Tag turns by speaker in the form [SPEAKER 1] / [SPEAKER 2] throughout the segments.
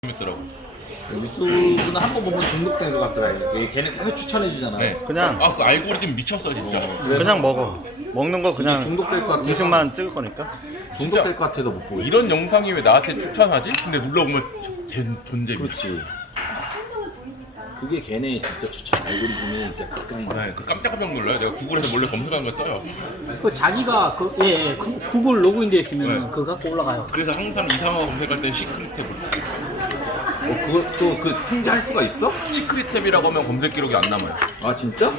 [SPEAKER 1] 재밌더라고.
[SPEAKER 2] 유튜브는 한 번 보면 중독되는 것 같더라. 걔네 계속 추천해주잖아.
[SPEAKER 1] 네.
[SPEAKER 3] 그냥
[SPEAKER 1] 그 알고리즘 미쳤어 진짜.
[SPEAKER 3] 그냥 먹어. 먹는 거 그냥
[SPEAKER 2] 중독될 것 같아.
[SPEAKER 3] 음식만 찍을 거니까.
[SPEAKER 2] 중독될 것 같아도 못 보고.
[SPEAKER 1] 이런 영상이 왜 나한테 추천하지? 근데 눌러보면 존재미.
[SPEAKER 2] 그렇지. 그게 걔네 진짜 추천 알고리즘이 진짜 극강인 거야.
[SPEAKER 1] 네, 그 깜짝깜짝 놀라요. 내가 구글에서 몰래 검색한 거 떠요.
[SPEAKER 4] 그 자기가 구글 로그인되어 있으면
[SPEAKER 1] 네.
[SPEAKER 4] 그거 갖고 올라가요.
[SPEAKER 1] 그래서 항상 이상한 거 검색할 때 시크릿 탭을 써.
[SPEAKER 2] 그것도 그 통제할 수가 있어?
[SPEAKER 1] 시크릿 탭이라고 하면 검색 기록이 안 남아요.
[SPEAKER 2] 아 진짜?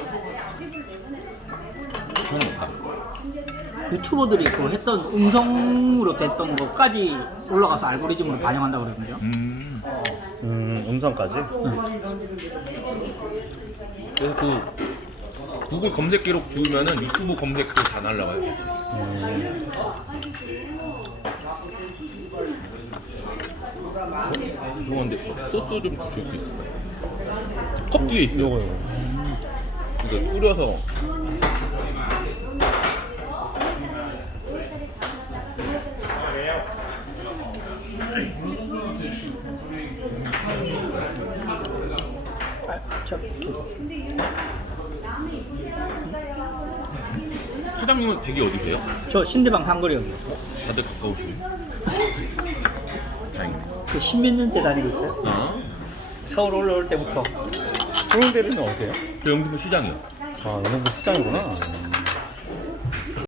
[SPEAKER 4] 유튜버들이 그 했던 음성으로 됐던 것까지 올라가서 알고리즘으로 반영한다 그러거든요.
[SPEAKER 3] 음성까지?
[SPEAKER 1] 그래서 그 구글 검색 기록 주면은 유튜브 검색도 다 날라가요. 죄송한데 소스 좀 줄 수 있을까요? 컵 뒤에 있어요.
[SPEAKER 3] 요거.
[SPEAKER 1] 이거 뿌려서 사장님은 댁이 어디세요?
[SPEAKER 4] 저 신대방 상거리요.
[SPEAKER 1] 다들 가까우시네요. 다행이네요.
[SPEAKER 4] 그 십몇 년째 다니고 있어요. 서울 올라올 때부터.
[SPEAKER 3] 소용대리는 어디에요?
[SPEAKER 1] 저 영등포 시장이요.
[SPEAKER 3] 아, 영등포 시장이구나.